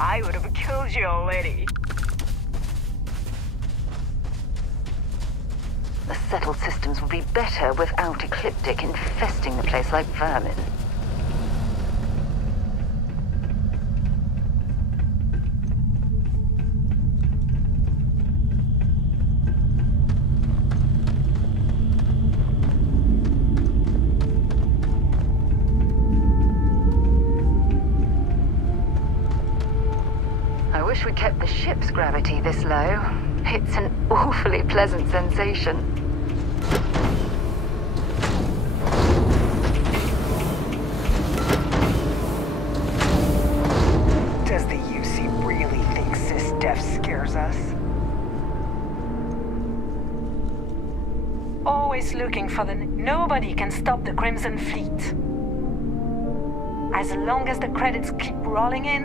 I would have killed you already. The settled systems would be better without Ecliptic infesting the place like vermin. I wish we kept the ship's gravity this low. It's an awfully pleasant sensation. Does the UC really think Sys-Def scares us? Always looking for the... Nobody can stop the Crimson Fleet. As long as the credits keep rolling in,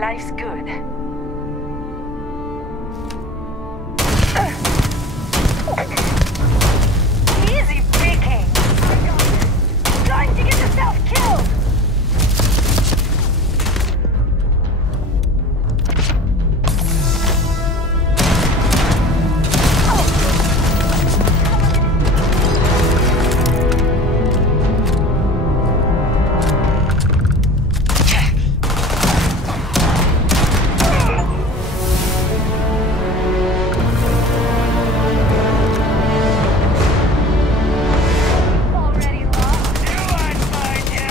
life's good. Easy picking! Trying to get yourself killed! Already lost? You won't find you!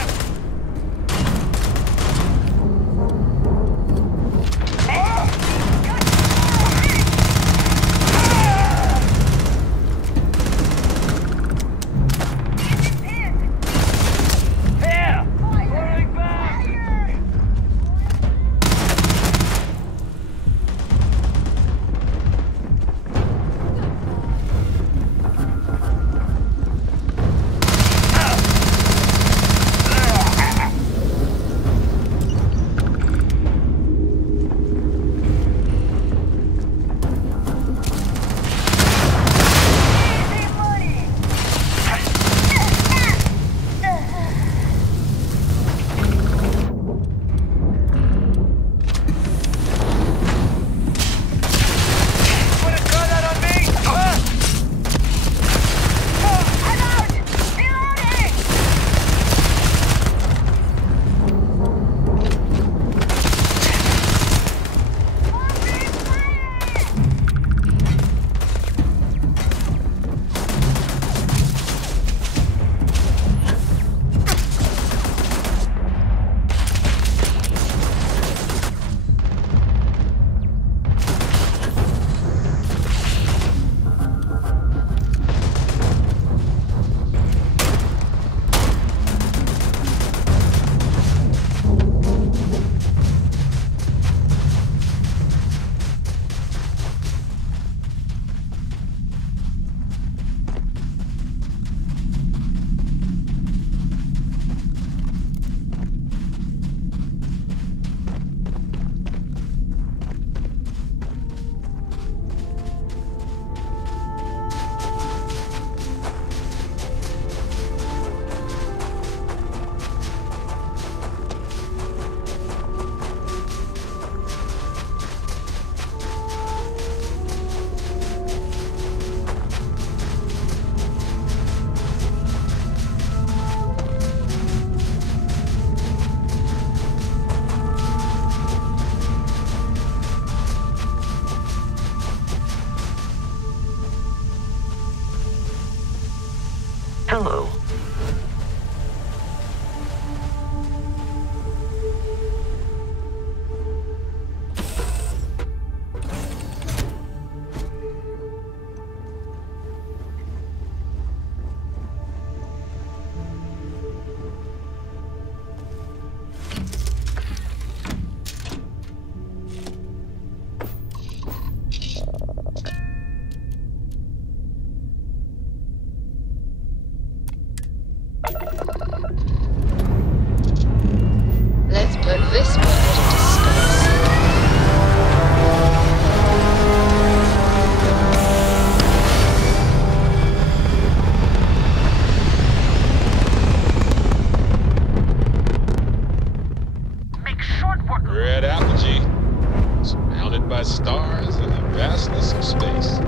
by stars and the vastness of space.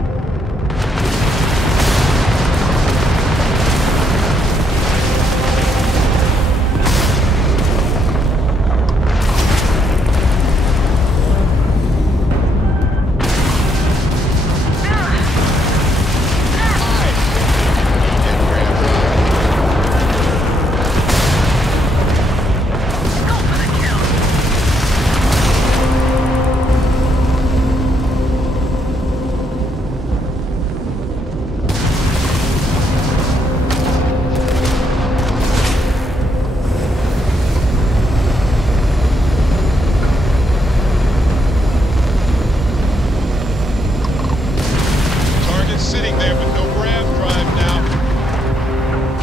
Sitting there with no grav drive now.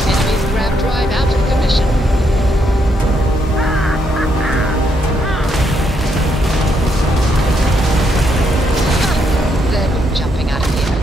Enemy's grav drive out of commission. They're jumping out of here.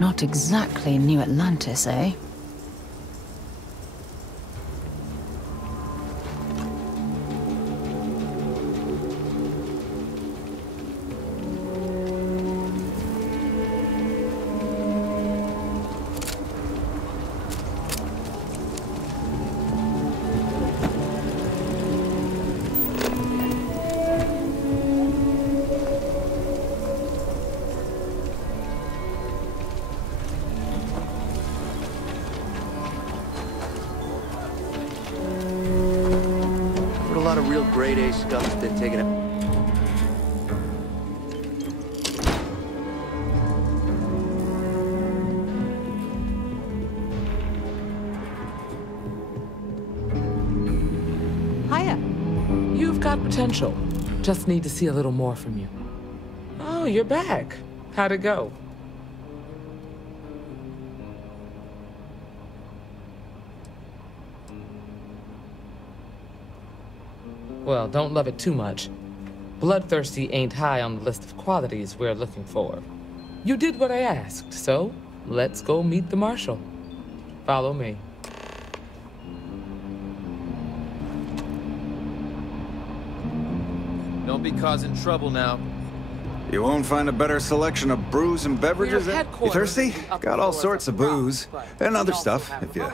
Not exactly New Atlantis, eh? A lot of real grade A stuff has been taken out. Hiya. You've got potential. Just need to see a little more from you. Oh, you're back. How'd it go? Well, don't love it too much. Bloodthirsty ain't high on the list of qualities we're looking for. You did what I asked, so let's go meet the Marshal. Follow me. Don't be causing trouble now. You won't find a better selection of brews and beverages. You thirsty? Got all sorts of booze. And other stuff, if you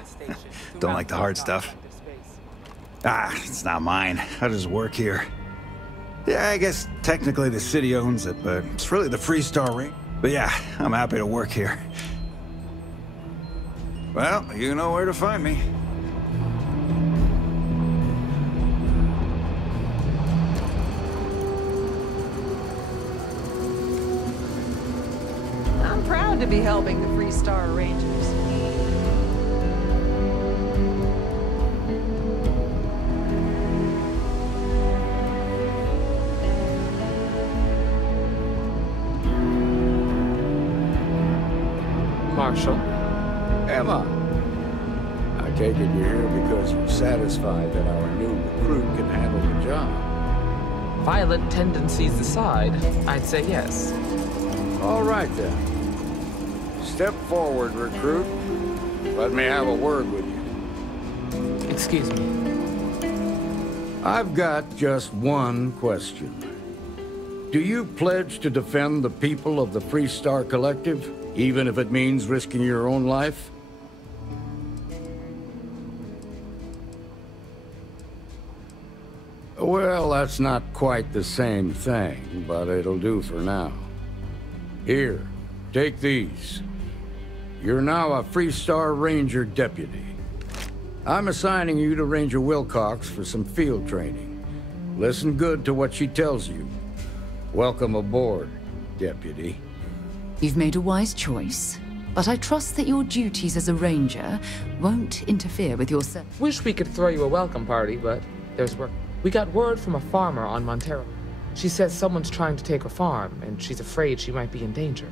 don't like the hard stuff. Ah, it's not mine. I just work here. Yeah, I guess technically the city owns it, but it's really the Freestar Ring. But yeah, I'm happy to work here. Well, you know where to find me. I'm proud to be helping the Freestar Rangers. Marshal. Emma, I take it you're here because you're satisfied that our new recruit can handle the job. Violent tendencies aside, I'd say yes. All right, then. Step forward, recruit. Let me have a word with you. Excuse me. I've got just one question. Do you pledge to defend the people of the Freestar Collective, even if it means risking your own life? Well, that's not quite the same thing, but it'll do for now. Here, take these. You're now a Freestar Ranger Deputy. I'm assigning you to Ranger Wilcox for some field training. Listen good to what she tells you. Welcome aboard, Deputy. You've made a wise choice, but I trust that your duties as a ranger won't interfere with your service. Wish we could throw you a welcome party, but there's work. We got word from a farmer on Montero. She says someone's trying to take her farm, and she's afraid she might be in danger.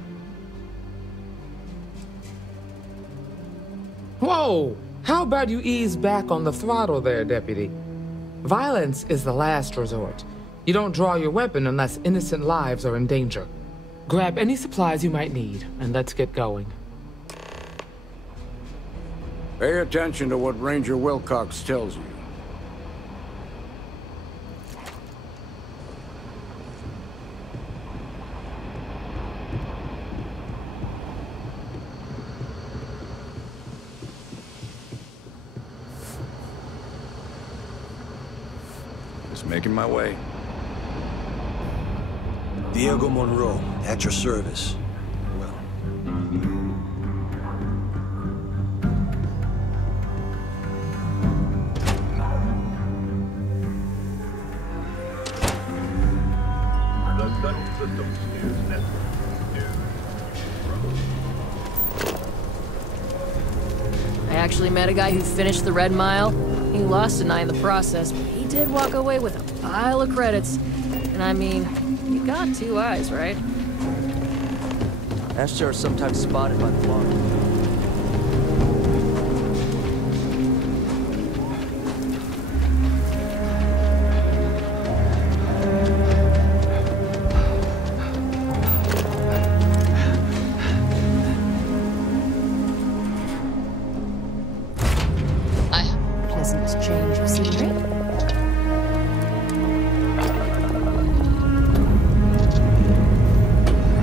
Whoa! How about you ease back on the throttle there, Deputy? Violence is the last resort. You don't draw your weapon unless innocent lives are in danger. Grab any supplies you might need, and let's get going. Pay attention to what Ranger Wilcox tells you. Just making my way. Diego Monroe, at your service. Well. The Shuttle Systems News Network. I actually met a guy who finished the Red Mile. He lost an eye in the process, but he did walk away with a pile of credits. And I mean, you got 2 eyes, right? Astro are sometimes spotted by the law. Pleasant change of scenery.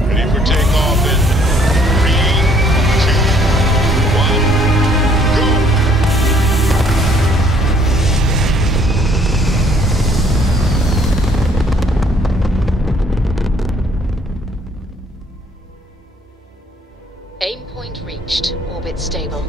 Ready for takeoff in 3, 2, 1, go! Aim point reached. Orbit stable.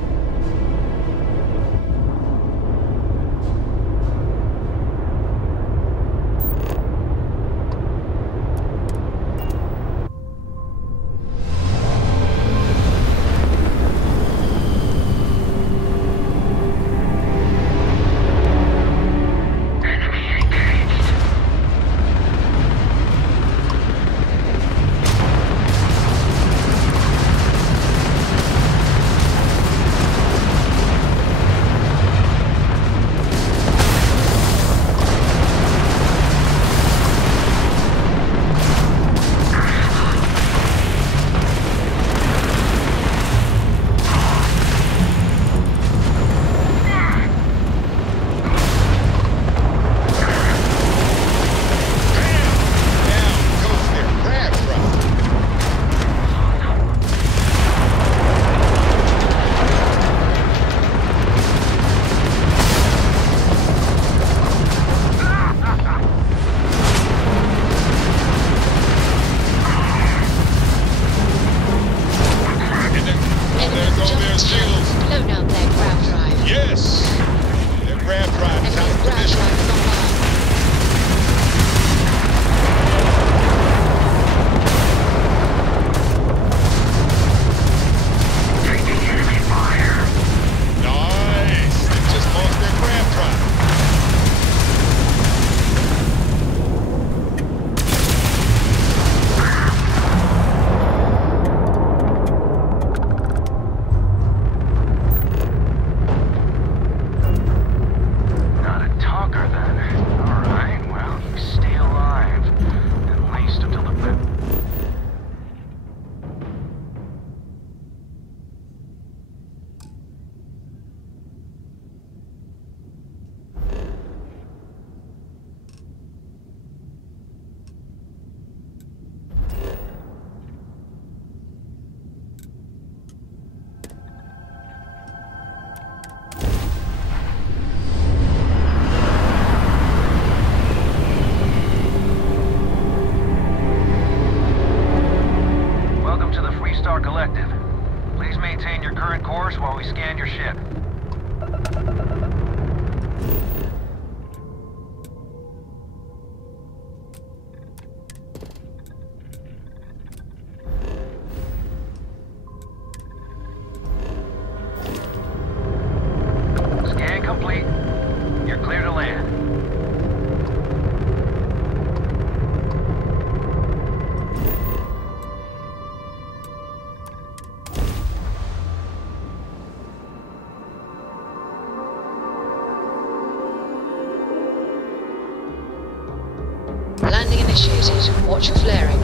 Clear to land. Landing initiated. Watch for flaring.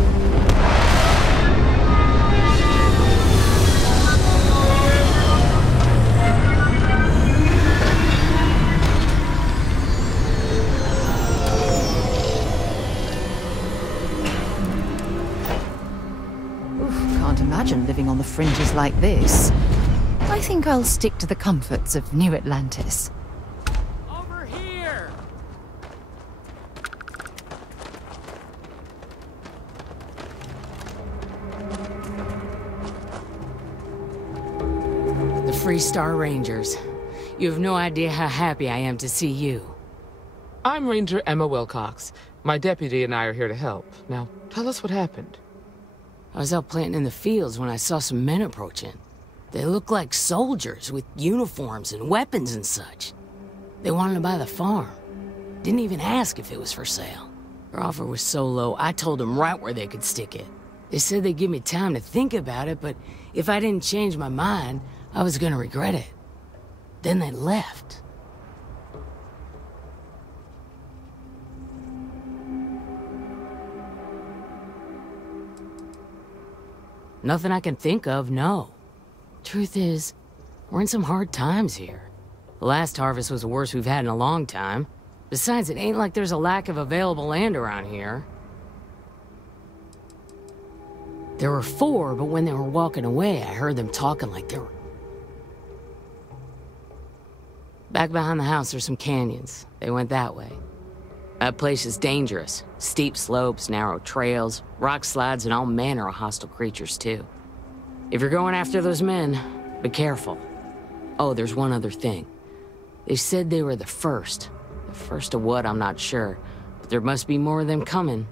Can't imagine living on the fringes like this. I think I'll stick to the comforts of New Atlantis. Over here! The Free Star Rangers. You have no idea how happy I am to see you. I'm Ranger Emma Wilcox. My deputy and I are here to help. Now, tell us what happened. I was out planting in the fields when I saw some men approaching. They looked like soldiers with uniforms and weapons and such. They wanted to buy the farm. Didn't even ask if it was for sale. Their offer was so low, I told them right where they could stick it. They said they'd give me time to think about it, but if I didn't change my mind, I was gonna regret it. Then they left. Nothing I can think of, no. Truth is, we're in some hard times here. The last harvest was the worst we've had in a long time. Besides, it ain't like there's a lack of available land around here. There were 4, but when they were walking away, I heard them talking like they were... Back behind the house, there's some canyons. They went that way. That place is dangerous. Steep slopes, narrow trails, rock slides, and all manner of hostile creatures, too. If you're going after those men, be careful. Oh, there's one other thing. They said they were the first. The first of what, I'm not sure. But there must be more of them coming.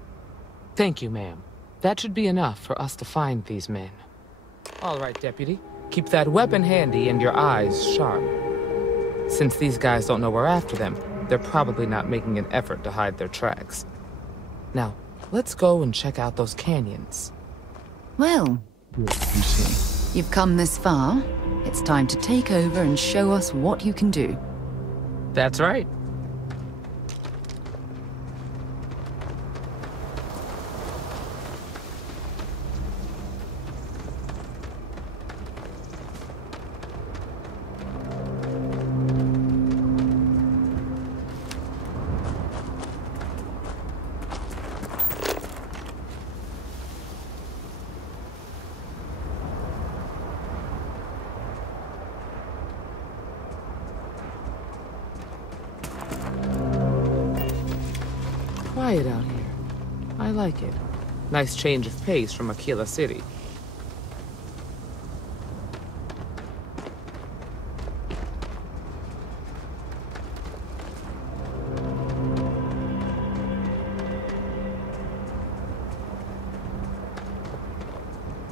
Thank you, ma'am. That should be enough for us to find these men. All right, Deputy. Keep that weapon handy and your eyes sharp. Since these guys don't know we're after them, they're probably not making an effort to hide their tracks. Now, let's go and check out those canyons. Well, you've come this far. It's time to take over and show us what you can do. That's right. Quiet out here. I like it. Nice change of pace from Aquila City.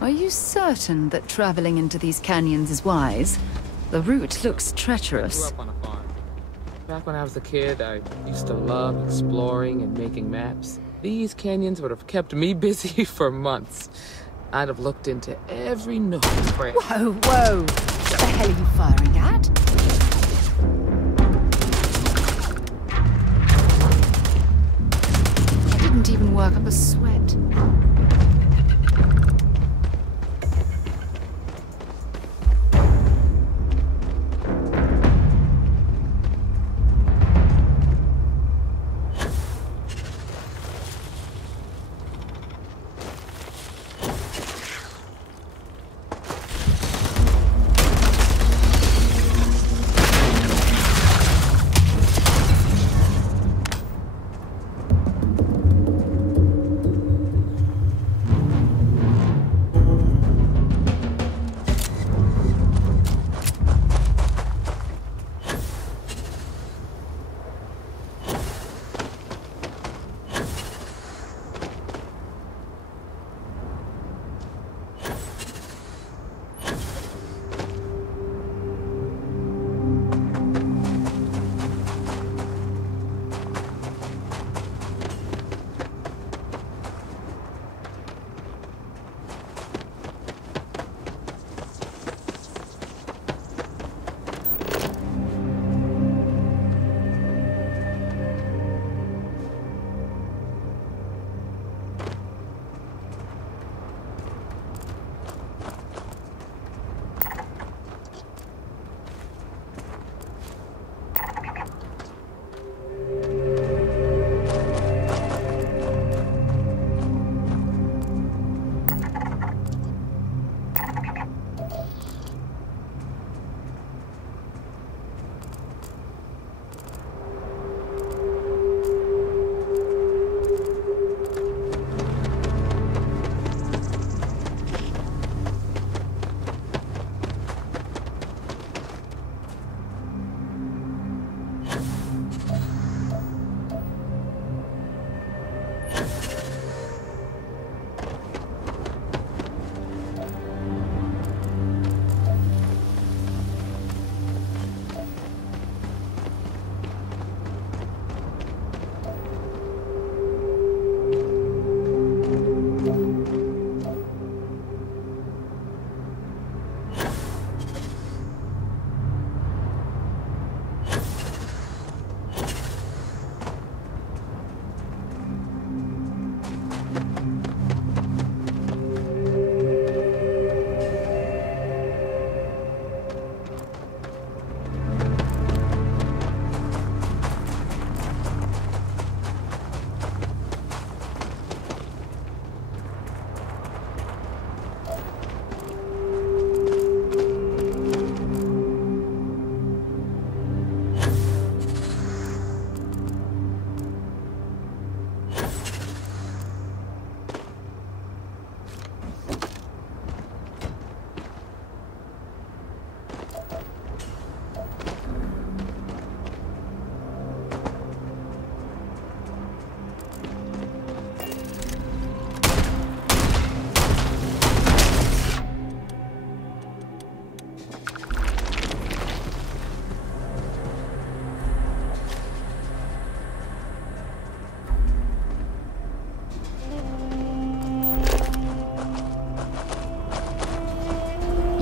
Are you certain that traveling into these canyons is wise? The route looks treacherous. I grew up on a farm. Back when I was a kid, I used to love exploring and making maps. These canyons would have kept me busy for months. I'd have looked into every nook and cranny. Whoa, whoa! What the hell are you firing at? I didn't even work up a sweat.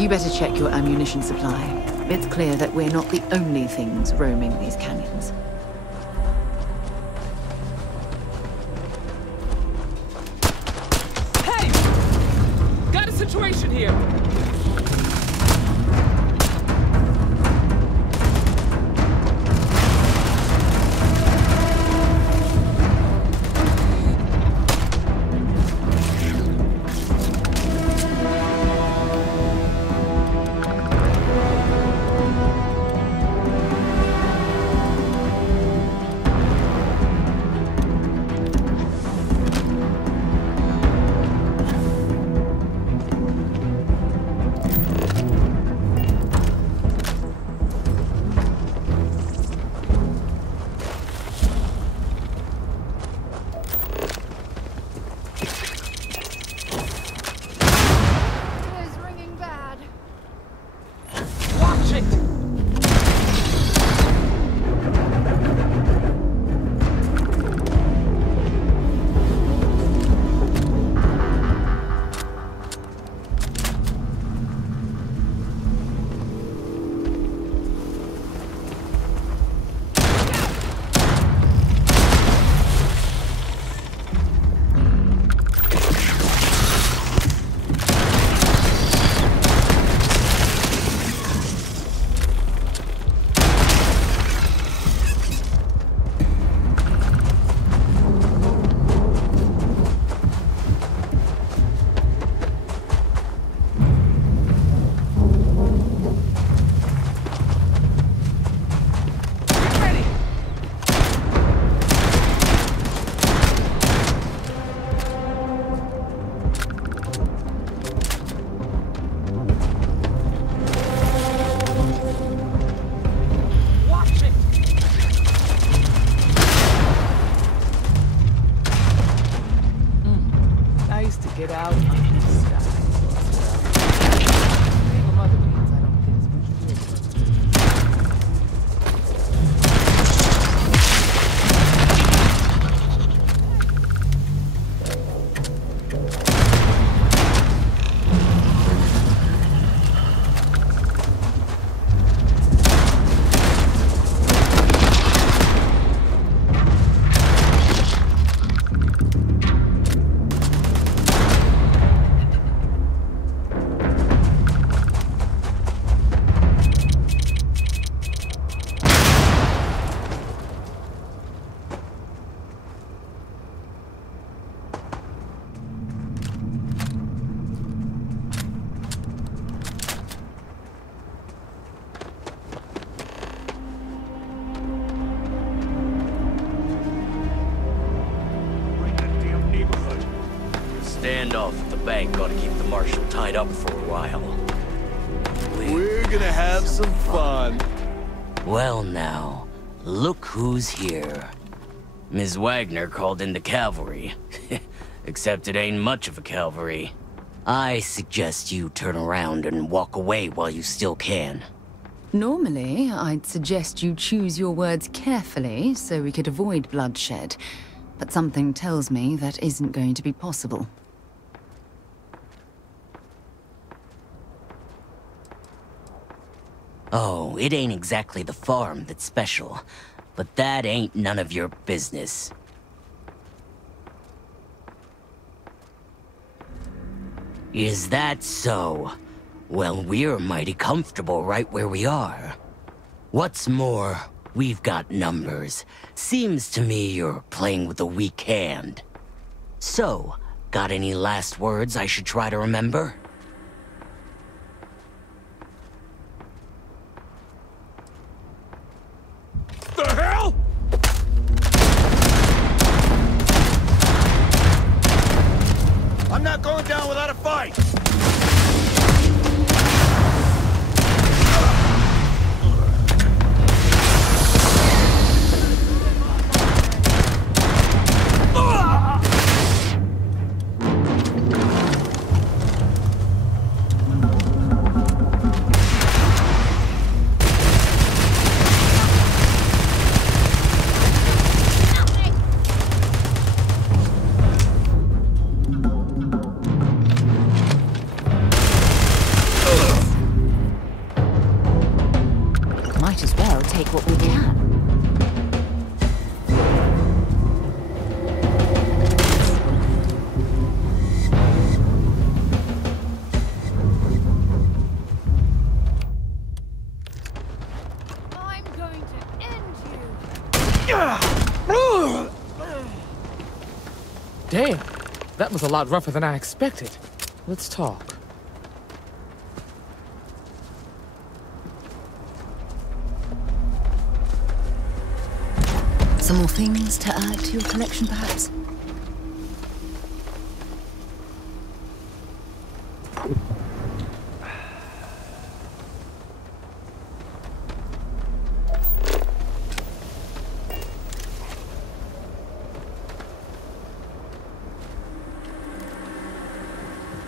You better check your ammunition supply. It's clear that we're not the only things roaming these canyons. Hey! Got a situation here! Get out of the sky. Standoff at the bank ought to keep the marshal tied up for a while. We're gonna have some fun. Well now, look who's here. Ms. Wagner called in the cavalry. Except it ain't much of a cavalry. I suggest you turn around and walk away while you still can. Normally, I'd suggest you choose your words carefully so we could avoid bloodshed. But something tells me that isn't going to be possible. Oh, it ain't exactly the farm that's special, but that ain't none of your business. Is that so? Well, we're mighty comfortable right where we are. What's more, we've got numbers. Seems to me you're playing with a weak hand. So, got any last words I should try to remember? The hell? I'm not going down without a fight! Damn, that was a lot rougher than I expected. Let's talk. Some more things to add to your collection, perhaps?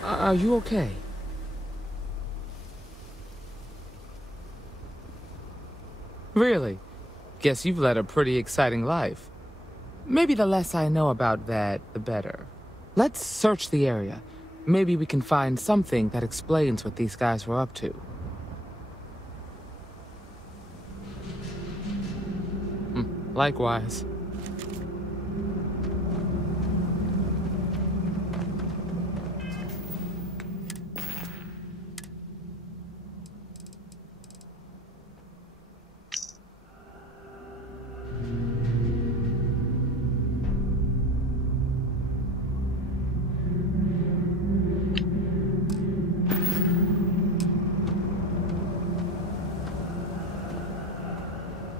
Are you okay? Really? Guess you've led a pretty exciting life. Maybe the less I know about that, the better. Let's search the area. Maybe we can find something that explains what these guys were up to. Likewise.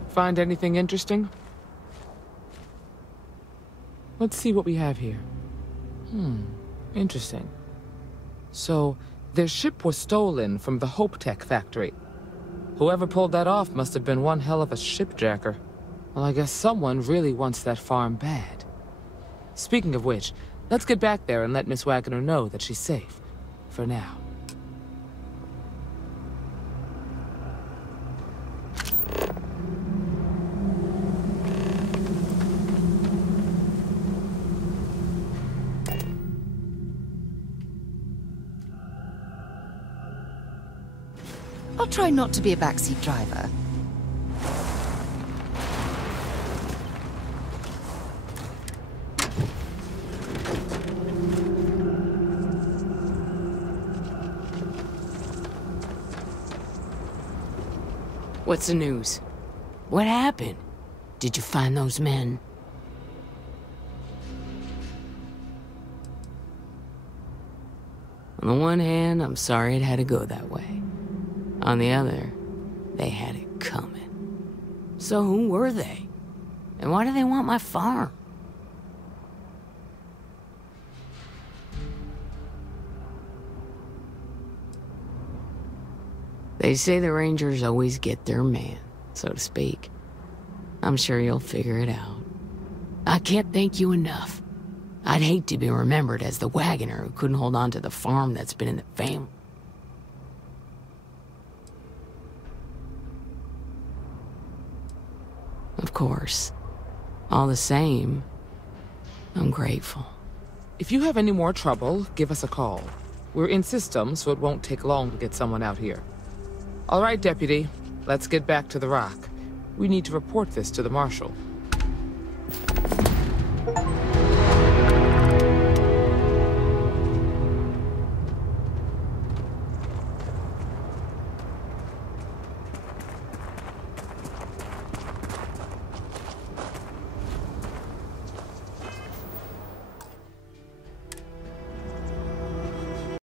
Find anything interesting? Let's see what we have here. Interesting. So, their ship was stolen from the Hope Tech factory. Whoever pulled that off must have been one hell of a shipjacker. Well, I guess someone really wants that farm bad. Speaking of which, let's get back there and let Miss Wagner know that she's safe. For now. I'll try not to be a backseat driver. What's the news? What happened? Did you find those men? On the one hand, I'm sorry it had to go that way. On the other, they had it coming. So who were they? And why do they want my farm? They say the Rangers always get their man, so to speak. I'm sure you'll figure it out. I can't thank you enough. I'd hate to be remembered as the wagoner who couldn't hold on to the farm that's been in the family. Of course. All the same, I'm grateful. If you have any more trouble, give us a call. We're in system, so it won't take long to get someone out here. All right, Deputy. Let's get back to the rock. We need to report this to the Marshal.